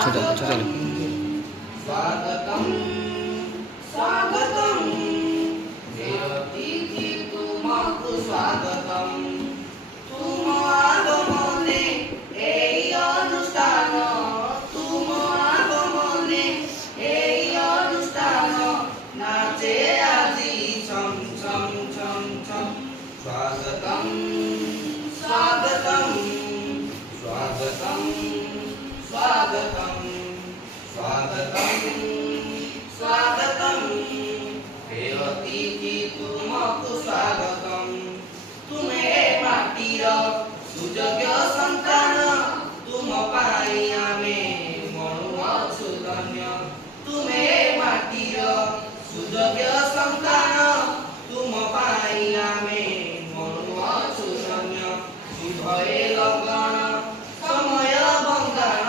चलो स्वागतम स्वागतम हे अतिथि तुमको स्वागतम तुम आगमने এই অনুষ্ঠান तुम आगमने এই অনুষ্ঠান নাচে আজি ছম ছম ছম ছম स्वागतम स्वागतम स्वागतम स्वागतम स्वागतम स्वागतम हे अतिथि तुमको स्वागतम तुमे माटीर सुयोग्य संतान तुम पाई आमे मनुअछु धन्य तुमे माटीर सुयोग्य संतान तुम पाई आमे मनुअछु धन्य शुभए लगन समय बंगान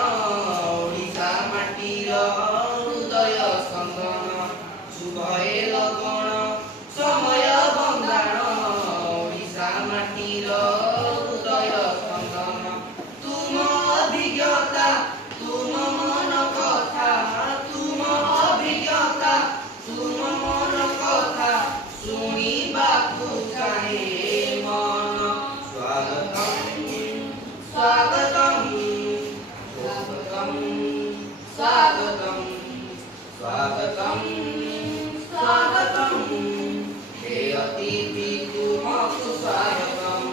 ओडिशा माटीर हृदय स्पंदन शुभए लगन समय बंगान ओडिशा माटीर हृदय स्पंदन तुम अभिज्ञता तुम मन कथा तुम अभिज्ञता तुम मन कथा शुणिबाकु चाहे मन स्वागतम स्वागतम स्वागतम स्वागतम स्वागतम स्वागतम हे अतिथि तुमको स्वागतम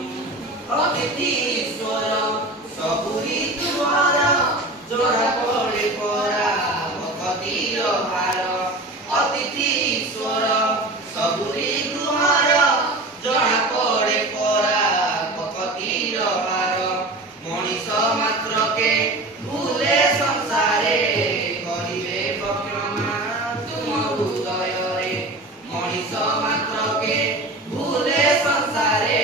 अतिथि ईश्वर सबुरी तुमार जोड़ा पड़े परा भक्तिर भार अतिथि ईश्वर सबुरी तुमार जोड़ा पड़े परा भक्तिर भार मनीष मात्र के भूले संसारे करिवे क्षमा तुम हृदय रे मनीष मात्र के भूले संसारे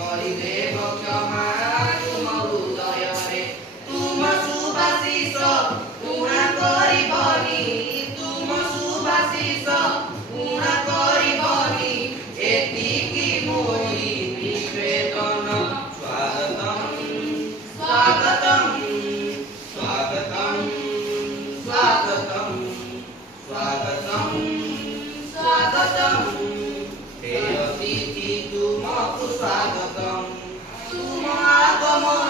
करिवे क्षमा तुम हृदय रे तुम सुभाषिष उणा करिबनी तुम सुभाषिष उणा करिबनी एतिकी मोहि निवेदन स्वागतम स्वागतम स्वागतम स्वागतम स्वागतम स्वागतम हे अतिथि तुमको स्वागतम तुम आगमन